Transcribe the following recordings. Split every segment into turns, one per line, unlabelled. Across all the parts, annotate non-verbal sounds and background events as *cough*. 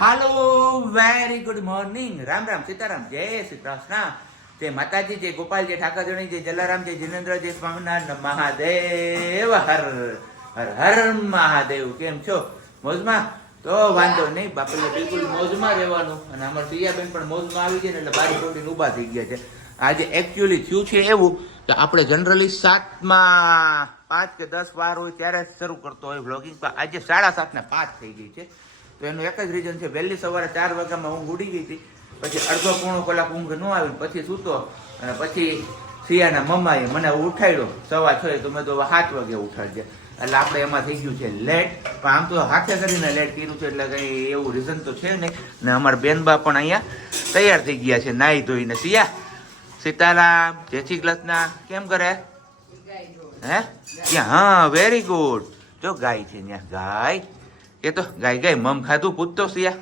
Hello very good morning Ram Ram, Sitaram, જય શ્રી કૃષ્ણ. જય માતાજી જય ગોપાલ જય ઠાકરજણી જય જલારામ જય જીનેન્દ્ર જય સ્વામિનારાયણ મહાદેવ. હર હર હર મહાદેવ. કેમ છો? મોજમાં? તો વાંધો નહીં બાપલે બિલકુલ મોજમાં રહેવાનું. અને અમારા સિયાબેન પણ મોજમાં આવી છે ને એટલે બારી ફોટીને ઊભા થઈ ગયા છે. આજે એકચ્યુઅલી થયું છે એવું કે આપણે જનરલી સાતમાં પાંચ કે દસ વાર હોય ત્યારે જ શરૂ કરતો હોય વ્લોગિંગ પણ આજે સાડા સાત ને પાંચ થઈ ગઈ છે. તો એનું એક જ રીઝન છે વહેલી સવારે ચાર વાગ્યામાં ઊંઘ ઉડી ગઈ હતી. પછી અડધો પોણો કલાક ઊંઘ ન આવી પછી સૂતો અને પછી સિયાના મમ્માએ મને ઉઠાડ્યો. સવા છ તો મેં તો સાત વાગે ઉઠાડજે એટલે આપણે એમાં થઈ ગયું છે લેટ પણ આમ તો હાથે કરીને લેટ કર્યું છે એટલે કઈ એવું રીઝન તો છે નહીં. ને અમારા બેનબા પણ અહીંયા તૈયાર થઈ ગયા છે નાહી ધોઈને. સિયા સીતારામ જય શ્રી કૃષ્ણ કેમ કરે? હે? ત્યાં હા વેરી ગુડ જો ગાય છે ત્યાં ગાય કે તો ગાય ગાય મમ ખાધું પૂછતો સિયા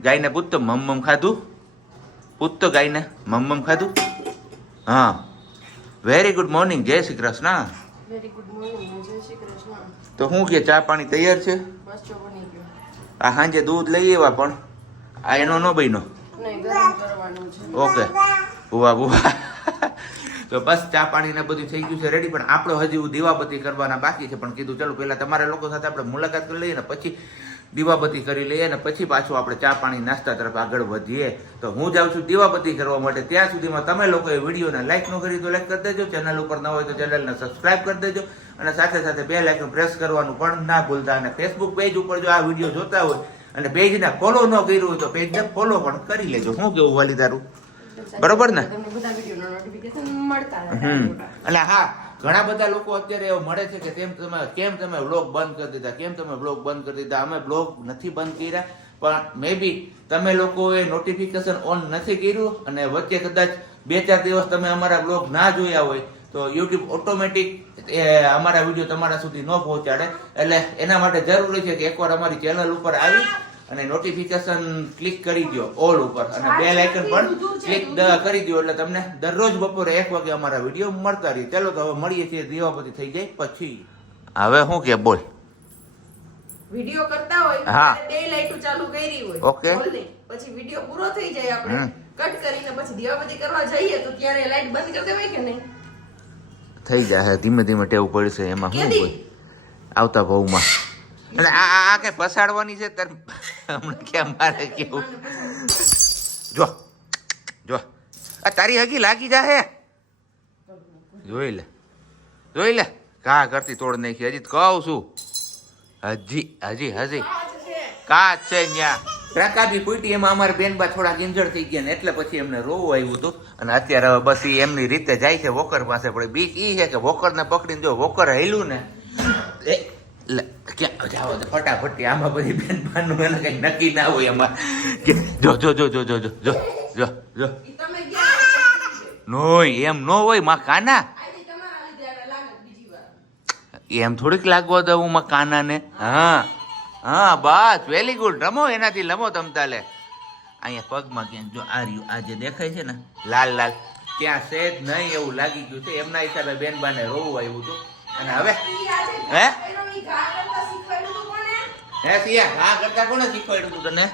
ગાયને પૂછતો મમ મમ ખાધું પૂછતો ગાયને મમ મમ ખાધું. હા. વેરી ગુડ મોર્નિંગ જય Shri Krishna.
Very good morning જય શ્રી કૃષ્ણ.
તો શું કે ચા પાણી તૈયાર છે?
બસ જો બની ગયો.
આ સાંજે દૂધ લઈ આવ્યા પણ આ એનો ન બન્યો.
નહીં ગરમ કરવાનું છે.
ઓકે. બુવા બુવા તો બસ ચા પાણી ને બધું થઈ ગયું છે રેડી પણ આપણે હજી દીવાબત્તી કરવાના બાકી છે. પણ કીધું, ચલો પેલા તમારા લોકો સાથે આપણે મુલાકાત કરી લઈએ ને પછી દીવાબત્તી કરી લઈએ અને પછી પાછું આપણે ચા પાણી નાસ્તા તરફ આગળ વધીએ. તો હું જાઉં છું દીવાબત્તી કરવા માટે. ત્યાં સુધીમાં તમે લોકોએ વિડીયોને લાઇક ન કરી તો લાઇક કરી દેજો. ચેનલ ઉપર ન હોય તો ચેનલને સબસ્ક્રાઇબ કરી દેજો. અને સાથે સાથે બે લાઈકન પ્રેસ કરવાનું પણ ના ભૂલતા. અને ફેસબુક પેજ ઉપર જો આ વીડિયો જોતા હોય અને પેજને ફોલો ન કર્યું હોય તો પેજને ફોલો પણ કરી લેજો. શું કેવું વાલી તારું બરોબર ને? એટલે હા ઘણા બધા લોકો અત્યારે એવું મળે છે કે તેમ તમે કેમ તમે બ્લોગ બંધ કરી દીધા? કેમ તમે બ્લોગ બંધ કરી દીધા? અમે બ્લોગ નથી બંધ કર્યા પણ મે બી તમે લોકોએ નોટિફિકેશન ઓન નથી કર્યું અને વચ્ચે કદાચ બે ચાર દિવસ તમે અમારા બ્લોગ ના જોયા હોય તો યુટ્યુબ ઓટોમેટિક એ અમારા વીડિયો તમારા સુધી ન પહોંચાડે. એટલે એના માટે જરૂરી છે કે એકવાર અમારી ચેનલ ઉપર આવી અને નોટિફિકેશન ક્લિક કરી દો ઓલ ઉપર. અને બે લાઇકન પણ ક્લિક કરી દો એટલે તમને દરરોજ બપોરે એક વાગે અમારા વીડિયો મળતા રહી. ચાલો તો હવે મળીએ છીએ દીવાપતિ થઈ જાય પછી. હવે શું કે બોલ?
વીડિયો કરતા હોય
હા.
બે લાઈટો ચાલુ કરી હોય. ઓકે. પછી વીડિયો પૂરો થઈ જાય આપણે. કટ કરીને પછી દીવાપતિ કરવા જઈએ તો ત્યારે લાઈટ બંધ કરી દેવાય કે નહીં?
થઈ જાય ધીમે ધીમે ટેવ પડશે એમાં. શું આવતા ભાવમાં. એટલે આ આ- કઈ પસાડવાની છે તાર હમણાં કેમ મારે કેવું? જો જો. આ તારી હગી લાગી જાહે. જોઈ લે જોઈ લે. કા કરતી તોડ નાખી. હજી કહું છું. હજી હજી હજી. કાચ છે ન્યા. રકાબી ફૂટી એમાં અમારા બેનબા થોડા ઇન્જર્ડ થઈ ગયા ને, એટલે પછી એમને રોવું આવ્યું હતું. અને અત્યારે હવે બસ એમની રીતે જાય છે, વોકર પાસે. પણ બીક એ છે કે વોકરને પકડીને જો વોકર હેલું ને ફટાફટી આમાં બધી બેનબાનું એને કઈ નક્કી ના હોય એમાં. જો જો જો જો જો જો જો જો જો. નોય એમ નો હોયમાં કાના? એમ થોડીક લાગવા દઉં માં કાનાને. હા હા બસ વેરી ગુડ. રમો એનાથી રમો તમ તાલે. અહીંયા પગમાં ક્યાંક જો આ રહ્યું આ જે દેખાય છે ને લાલ લાલ. ત્યાં સેજ નહીં એવું લાગી ગયું છે. એમના હિસાબે બેનબાને રોવું આવ્યું હતું. અને હવે? હે? હે સિયા ઘા કરતા કોને શીખવાડ્યું તું તને?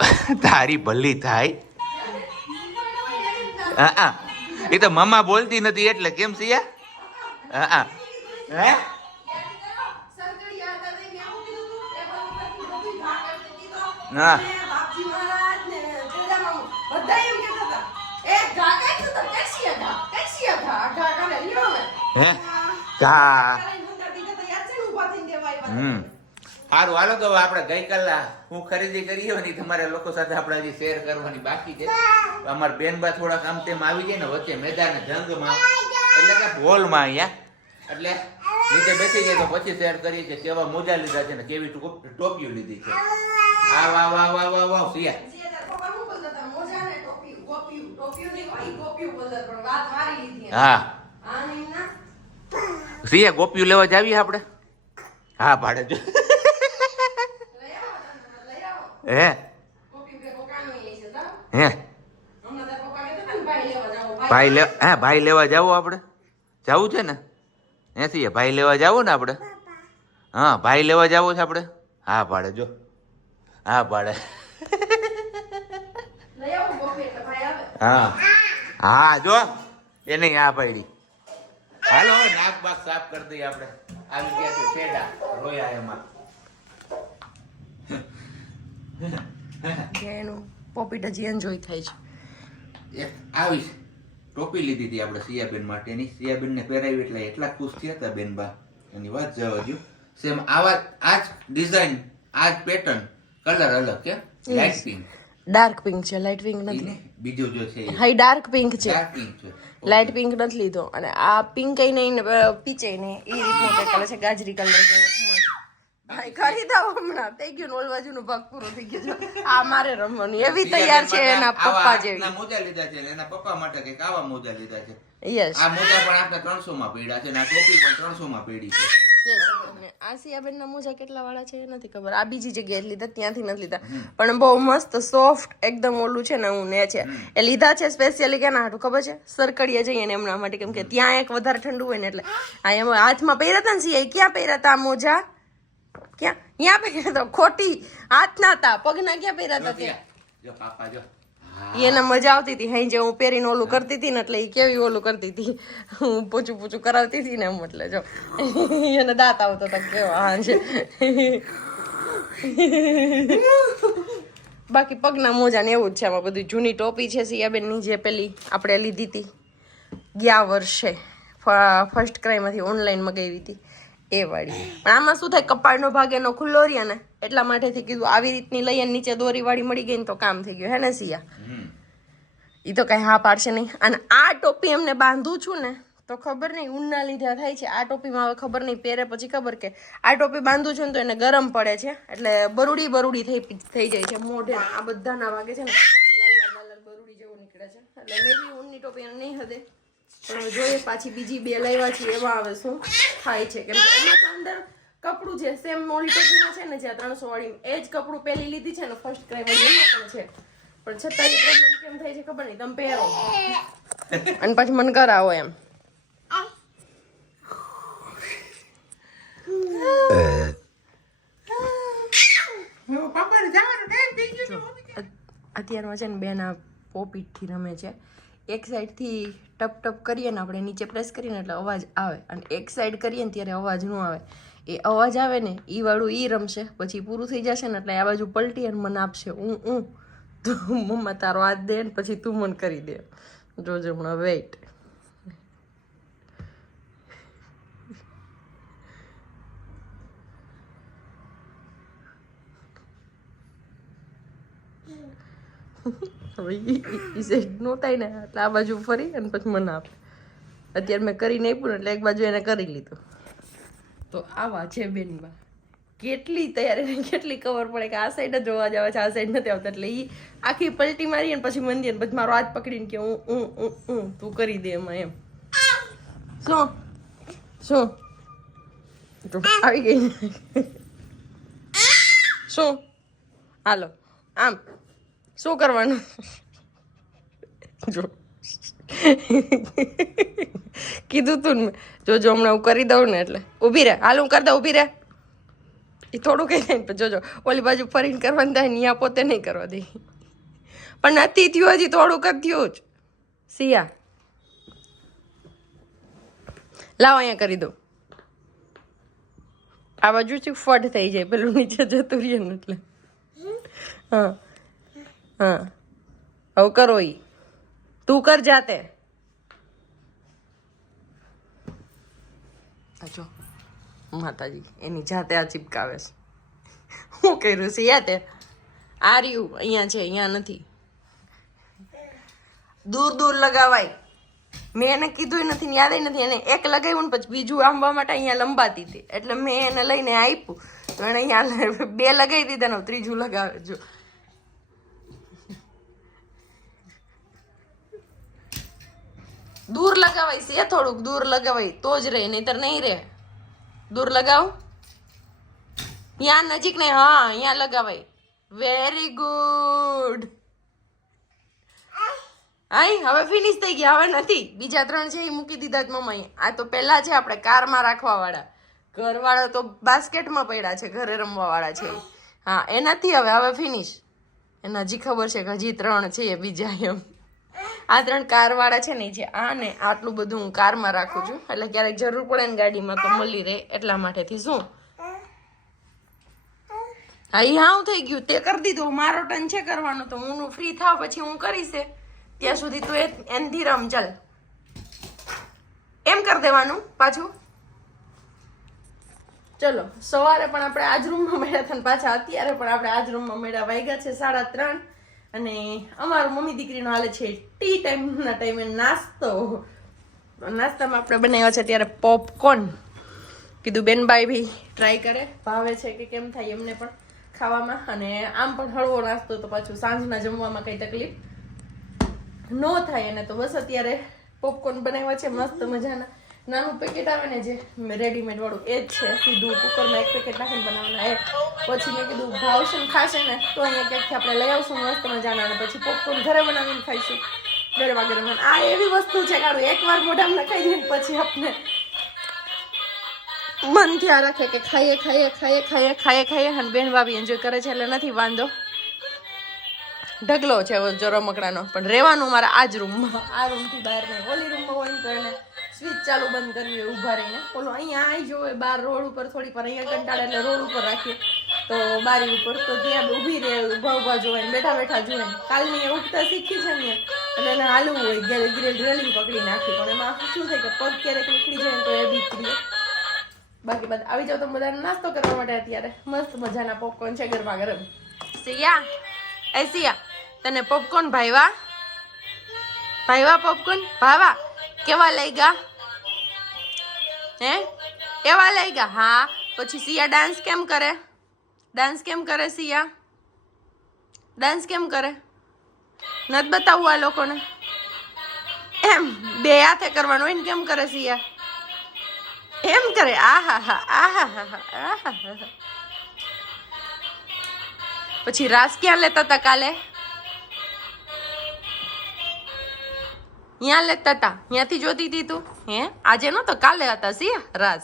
*laughs* તારી ભલી થાય. હા હા. એ તો મમ્મા બોલતી નથી એટલે કેમ સિયા? હા હા. હે?
ના બાપજી મહારાજ ને. બધા એમ કહેતા હતા એ ગાતા તો ટેક્સી હતા કેસીયા ઘા, આ ઘા કાઢે, લ્યો હવે."
હે? હા. હમ. સારું હાલો તો આપણે ગઈકાલે હું ખરીદી કરી ને તમારા લોકો સાથે આપણે હજી શેર કરવાની બાકી છે. અમારા બેનબા થોડાક આમ તેમ આવી જાય ને વચ્ચે મેદાન જંગમાં. એટલે કે હોલમાં અહીંયા. એટલે નીચે બેસી જાય તો પછી શેર કરીએ કે કેવા મોજા લીધા છે ને કેવી ટોપ- ટોપીઓ લીધી છે. આ વાહ વાહ વાહ વાહ વાહ સિયા હા. સિયા ગોપિયું લેવા જાવી આપણે? હા ભાડે જો. હે? હે?
ભાઈ
લે હા ભાઈ લેવા જાવો આપણે. જવું છે ને? હે સિયા ભાઈ લેવા જાવો ને આપણે? હા ભાઈ લેવા જાવો છે આપણે? હા ભાડે જો. હા
ભાડે.
હા. હા જો. એને આ પડી. હાલો હવે નાક બાક સાફ કરી દઈએ આપણે. આવી ગયા છે શેડા રોયા એમાં.
એનું પોપીટ હજી એન્જોય થાય છે.
એક આવી છે. ટોપી લીધી હતી આપણે સિયાબેન માટેની સિયાબેનને પહેરાવી એટલે એટલા ખુશ થયા હતા બેનબા એની વાત જવા દો સેમ આવા આ જ ડિઝાઇન આ જ પેટર્ન કલર અલગ કે લાઇટ પિંક
ડાર્ક પિંક છે લાઇટ પિંક
નથી. બીજું જો છે.
હા ડાર્ક પિંક છે.
ડાર્ક પિંક છે.
લાઇટ પિંક નથી લીધો. અને આ પિંક કઈ નહીં પીચે નહીં એ રીતનો કંઈક કલર છે ગાજરી કલર છે ભાઈ કરી દો હમણાં. થઈ ગયું ને ઓલ બાજુનો ભાગ પૂરું થઈ ગયું આ મારે રમવાનું. એવી તૈયાર છે એના પપ્પા જેવી.
મોજા લીધા છે એના પપ્પા માટે કંઈક આવા મોજા લીધા છે.
યસ
આ મોજા પણ આપણે ત્રણસો માં પડ્યા છે ને આ ટોપી પણ ત્રણસો માં પડી છે.
આ સિયાબેન મોજા કેટલા વાળા છે એ નથી ખબર. આ બીજી જગ્યાએ લીધા ત્યાંથી નથી લીધા. પણ બહુ મસ્ત સોફ્ટ એકદમ ઓલું છે ને હું ને છે. એ લીધા છે સ્પેશિયલી કેના હાટું ખબર છે? સરકડીએ જઈએ ને એમના માટે કેમ કે ત્યાં એક વધારે ઠંડુ હોય ને એટલે. આ એમ હાથમાં પહેર્યા હતા ને સિયા ક્યાં પહેર્યા હતા મોજા? ક્યાં? ત્યાં પહેર્યા હતા ખોટી. હાથના હતા પગના ક્યાં પહેર્યા હતા ત્યાં?
જો પાપા જો.
ઈ એને મજા આવતી હતી. હાઈ જે હું પહેરીને ઓલું કરતી હતી ને એટલે એ કેવી ઓલું કરતી હતી. હું પૂછું પૂછું કરાવતી હતી ને એમ એટલે જો. એને દાંત આવતો હતો કેવો હા છે બાકી પગના મોજા ને એવું જ છે. આમાં બધું જૂની ટોપી છે સિયાબેનની જે પેલી આપણે લીધી હતી. ગયા વર્ષે ફર્સ્ટ ક્રાઈમાંથી ઓનલાઈન મગાવી હતી. એ વાળી. પણ આમાં શું થાય? કપાળનો ભાગ એનો ખુલ્લો રહ્યા ને એટલા માટેથી કીધું આવી રીતની લઈએ ને નીચે દોરી વાળી મળી ગઈ ને તો કામ થઈ ગયું હે ને સિયા? એ તો કઈ હા પાડશે નહીં. અને આ ટોપી એમને બાંધું છું ને તો ખબર નહીં ઊનના લીધે થાય છે. આ ટોપીમાં હવે ખબર નહીં પહેરે પછી ખબર કે આ ટોપી બાંધું છું ને તો એને ગરમ પડે છે. એટલે બરુડી બરુડી થઈ થઈ જાય છે. મોઢે આ બધાના વાગે છે ને લાલ લાલ લાલ લાલ બરુડી જેવું નીકળે છે. એટલે મેં ઊનની ટોપી એને નહીં હદે. પણ જોઈએ પાછી બીજી બે લાવ્યા છે એમાં આવે શું થાય છે. કેમ કે એમાં અંદર કપડું છે સેમ મોલી છે ને જ્યાં ત્રણસો વાળી એ જ કપડું પહેલી લીધી છે ને ફર્સ્ટ ક્રાઈમ એમાં પણ છે. પણ છતાં પ્રોબ્લેમ કેમ થાય છે ખબર નહીં તમે પહેરો. અને પછી મને કરાવો એમ. અત્યારમાં છે ને બેન આ પોપીટથી રમે છે. એક સાઈડથી ટપ ટપ કરીએ ને આપણે નીચે પ્રેસ કરીએ ને એટલે અવાજ આવે. અને એક સાઈડ કરીએ ને ત્યારે અવાજ ન આવે. એ અવાજ આવે ને એ વાળું ઈ રમશે, પછી પૂરું થઈ જશે ને એટલે આ બાજુ પલટી અને મને આપશે ઊં ઊં તો મમ્મા તારો હાથ દે ને પછી તું મને કરી દે. જોજો હમણાં વેઇટ હવે નો થાય ને, એટલે આ બાજુ ફરી અને પછી મને આપે. અત્યારે મેં કરીને આપ્યું ને, એટલે એક બાજુ એને કરી લીધું. તો આવા છે બેનીમાં. કેટલી તૈયારી કેટલી ખબર પડે કે આ સાઈડ જ અવાજ આવે છે, આ સાઈડ નથી આવતા. એટલે એ આખી પલટી મારી અને પછી મંદિર પછી મારો હાથ પકડીને કે હું હું હું તું કરી દે એમાં એમ. શું? શું? આવી ગઈ. શું? હાલો. આમ. શું કરવાનું? જો. કીધું તું ને મેં. જો જો હમણાં હું કરી દઉં ને એટલે. ઊભી રહે. હાલ હું કરી દઉં ઊભી રહે. એ થોડું કહી દે ને જોજો ઓલી બાજુ ફરીને કરવાનું થાય ને પોતે નહીં કરવા દે. પણ નથી થયું હજી થોડુંક જ થયું જ. સિયા. લાવ અહીંયા કરી દઉં. આ બાજુથી ફટ થઈ જાય પેલું નીચે જતું રહે એટલે. હા હા. આવું કરો ઈ. તું કર જાતે. માતાજી, એની જાતે આ ચીપકાવે છે. હું કર્યું છે, યાદ આ રહ્યું, અહીંયા છે, અહીંયા નથી. દૂર દૂર લગાવાય. મેં એને કીધું નથી યાદ નથી, એને એક લગાવ્યું ને પછી બીજું આંબવા માટે અહીંયા લંબાતી હતી. એટલે મેં એને લઈને આપ્યું તો એને અહીંયા બે લગાવી દીધા ત્રીજું લગાવે, જો. દૂર લગાવાય છે થોડુંક, દૂર લગાવાય તો જ રહે, નહીતર નહીં રહે. દૂર લગાવ. ત્યાં નજીક નહીં, હા અહીંયા લગાવાય. વેરી ગુડ આઈ, હવે ફિનિશ થઈ ગયા, હવે નથી. બીજા ત્રણ છે એ મૂકી દીધા જ મમ્માએ. આ તો પહેલા છે આપણે, કારમાં રાખવાવાળા. ઘરવાળા તો બાસ્કેટમાં પડ્યા છે, ઘરે રમવાવાળા છે. હા એનાથી હવે હવે ફિનિશ એને હજી ખબર છે કે હજી ત્રણ છે બીજા એમ. આ ત્રણ કાર વાળા છે ને જે આ ને આટલું બધું હું કારમાં રાખું છું. એટલે ક્યારેક જરૂર પડે ને ગાડીમાં તો મળી રહે એટલા માટેથી. શું? હા એ હાવ થઈ ગયું. તે કરી દીધું. મારો ટર્ન છે કરવાનો, તો હું ફ્રી થાવ, પછી હું કરીશ ત્યાં સુધી તું એ એનથી રમ ચાલ. એમ કરી દેવાનું પાછું. ચલો, સવારે પણ આપણે આજ રૂમમાં મેળા હતા પાછા અત્યારે પણ આપણે આજ રૂમમાં મેળા વાગ્યા છે સાડા ત્રણ. અને અમારું મમ્મી દીકરીનો હાલે છે ટી ટાઈમના ટાઈમે નાસ્તો. નાસ્તામાં આપણે બનાવ્યા છે ત્યારે પોપકોર્ન કીધું બેનબાઈ ભી ટ્રાય કરે. ભાવે છે કે કેમ થાય એમને પણ ખાવામાં. અને આમ પણ હળવો નાસ્તો તો પાછું સાંજના જમવામાં કંઈ તકલીફ નો થાય. એને તો બસ અત્યારે પોપકોર્ન બનાવ્યા છે, મસ્ત મજાના. નાનું પેકેટ આવે ને જે રેડીમેડ વાળું, એ જ છે. સીધું કુકરમાં એક પેકેટ નાખીને બનાવવાના. એ પછી મેં કીધું, ભાવશે ને ખાશે ને, તો અહીંયા ક્યાંકથી આપણે લઈ આવશું, મસ્ત મજાના. અને પછી પોપકોર્ન ઘરે બનાવીને ખાઈશું ઘરે અને આ એવી વસ્તુ છે કારું એકવાર મોઢામાં નખાઈ દઈએ પછી આપણે મન ધ્યાન રાખે કે ખાઈએ ખાઈએ ખાઈએ ખાઈએ ખાઈએ ખાઈએ અને બેન ભાભી એન્જોય કરે છે એટલે નથી વાંધો. ઢગલો છે જો રમકડાનો. પણ રહેવાનું મારા આ જ રૂમમાં આ રૂમથી બહાર નહીં, ઓલી રૂમમાં હોય તો સ્વિચ ચાલુ બંધ કરવી હોય ઊભા રહીને. ઓલો અહીંયા આવી જવું હોય બાર રોડ ઉપર થોડી પર અહીંયા કંટાળે એટલે રોડ ઉપર રાખીએ. તો બારી ઉપર, તો ત્યાં ઊભી રહે, ઊભા ઊભા જોવે બેઠા બેઠા જોવે કાલની ઉઠતા શીખી છે ને એટલે એને હાલવું હોય ગેર ગ્રેલ રેલિંગ પકડી નાખી. પણ એમાં શું થાય કે પગ ક્યારેક નીકળી જાય તો એ રહે. બાકી બધા, આવી જાવ તો બધાને નાસ્તો કરવા માટે અત્યારે. મસ્ત મજાના પોપકોર્ન છે ગરમા ગરમ. સિયા, એ સિયા, તને પોપકોર્ન ભાઈવા ભાઈવા પોપકોર્ન ભાવા? કેવા લાગ્યા? હે? કેવા લાગ્યા? હા, પછી સિયા ડાન્સ કેમ કરે? ડાન્સ કેમ કરે સિયા? ડાન્સ કેમ કરે? નથી બતાવવું આ લોકોને? એમ, બે હાથે કરવાનું હોય ને કેમ કરે સિયા? એમ કરે, આહા, હા આહા, હા હા, આહા હા. પછી રાસ ક્યાં લેતા હતા કાલે? ત્યાં લેતા હતા ત્યાંથી જોતી હતી તું હે? આજે નતો કાલે હતા સી રાસ?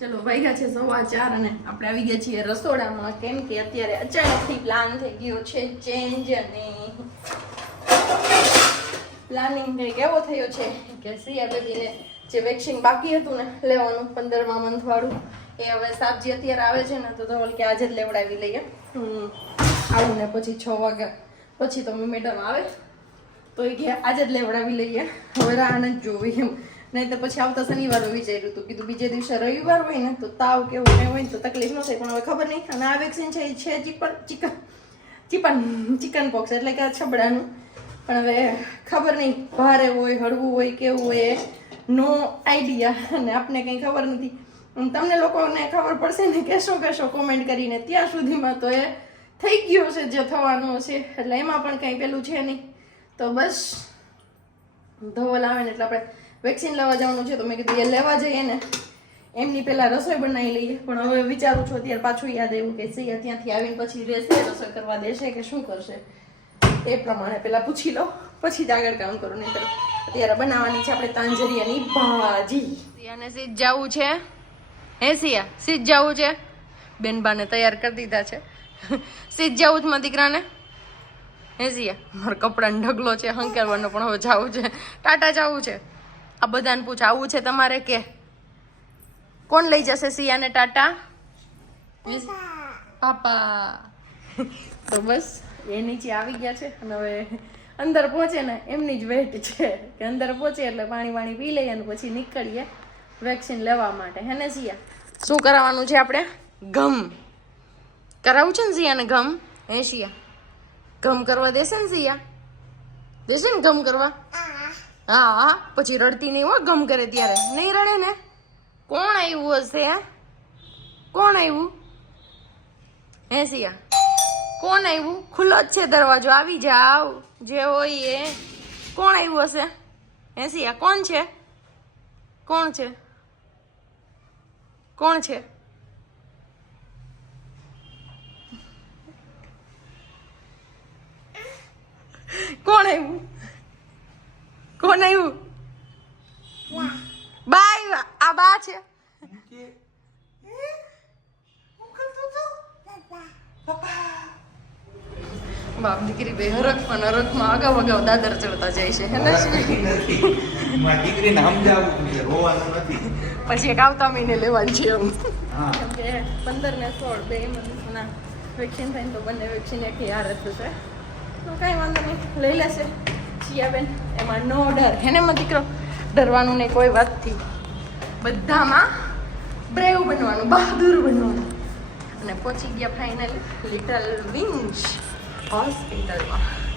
ચલો વાગ્યા છે સવા ચાર અને આપણે આવી ગયા છીએ રસોડામાં. કેમ કે અત્યારે અચાનકથી પ્લાન થઈ ગયો છે ચેન્જ અને પ્લાનિંગ કંઈક એવો થયો છે કે સિયા બેબીને જે વેક્સિન બાકી હતું ને લેવાનું પંદરમા મંથ વાળું એ હવે સાબજી અત્યારે આવે છે ને તો ધવલ કે આજે જ લેવડાવી લઈએ. હમ, આવું ને પછી છ વાગ્યા. પછી તો મેડમ આવે. તો એ કે આજે જ લેવડાવી લઈએ. હવે જ જોવી એમ. નહીં તો પછી આવતા શનિવારે વિચાર્યું હતું કીધું બીજે દિવસે રવિવાર હોય ને તો તાવ કેવું કંઈ હોય ને તો તકલીફ ન થાય. પણ હવે ખબર નહીં. અને આ વેક્સિન છે એ છે chicken chicken chicken chicken pox એટલે કે છબડાનું. પણ હવે ખબર નહીં. ભારે હોય, હળવું હોય, કેવું હોય નો આઈડિયા અને આપને કંઈ ખબર નથી. તમને લોકોને ખબર પડશે ને કહેશો કહેશો કોમેન્ટ કરીને. ત્યાં સુધીમાં તો એ થઈ ગયો છે જે થવાનું છે એટલે એમાં પણ કંઈ પેલું છે નહીં. તો બસ. ધોવ આવે ને એટલે આપણે વેક્સિન લેવા જવાનું છે તો મેં કીધું એ લેવા જઈએ ને. એમની પહેલાં રસોઈ બનાવી લઈએ. પણ હવે વિચારું છું અત્યારે પાછું યાદ આવ્યું કે સૈયા ત્યાંથી આવીને પછી રહેશે રસોઈ કરવા દેશે કે શું કરશે. એ પ્રમાણે પહેલાં પૂછી લો. પછી જ આગળ કામ કરું. નહીં અત્યારે બનાવવાની છે આપણે તાંજરિયાની ભાજી. સિયાને સીધ જવું છે. હે સિયા, સીધ જવું છે. બેનબાને તૈયાર કરી દીધા છે. સીધ જવું જ મારા દીકરાને. હે સિયા મારા કપડાનો ઢગલો છે હંકેરવાનો પણ હવે જવું છે. ટાટા જવું છે. આ બધાને પૂછ આવું છે તમારે કે? કોણ લઈ જશે સિયાને ટાટા? પાપા. તો બસ એ નીચે આવી ગયા છે અને હવે અંદર પહોંચે ને એમની જ વેટ છે. કે અંદર પહોંચે એટલે પાણી વાણી પી લઈએ અને પછી નીકળીએ વેક્સિન લેવા માટે. હે ને સિયા શું કરાવવાનું છે આપણે? ગમ. કરાવવું છે ને સિયાને ગમ? હે સિયા ગમ કરવા દેશે ને સિયા? દેશે ને ગમ કરવા? હા હા. પછી રડતી નહીં હો, ગમ કરે ત્યારે. નહીં રડે ને? કોણ આવ્યું હશે કોણ આવ્યું હે સિયા? કોણ આવ્યું ખુલ્લો જ છે દરવાજો. આવી જાવ. જે હોય એ. કોણ આવ્યું હશે? હે સિયા, કોણ છે? કોણ છે? કોણ છે? કોણ આવ્યું? કોણ આવ્યું? બા આવ્યા આ બા છે. બાપ દીકરી બે હરખ પણ હરખમાં અગાઉ અગાઉ દાદર ચડતા જાય છે પછી એક આવતા મહિને લેવાની છે એમ. પંદર ને સોળ બે એમ ના. વેક્સિન થાય તો બંને વેક્સિન એક હાર થશે તો કાંઈ વાંધો નહીં. લઈ લેશે. જીયાબેન એમાં નો ડર. હેને માં દીકરો? ડરવાનું નહીં કોઈ વાતથી બધામાં બ્રેવ બનવાનું, બહાદુર બનવાનું. અને પહોંચી ગયા ફાઇનલ લિટલ વિંગ્સ હોસ્પિટલમાં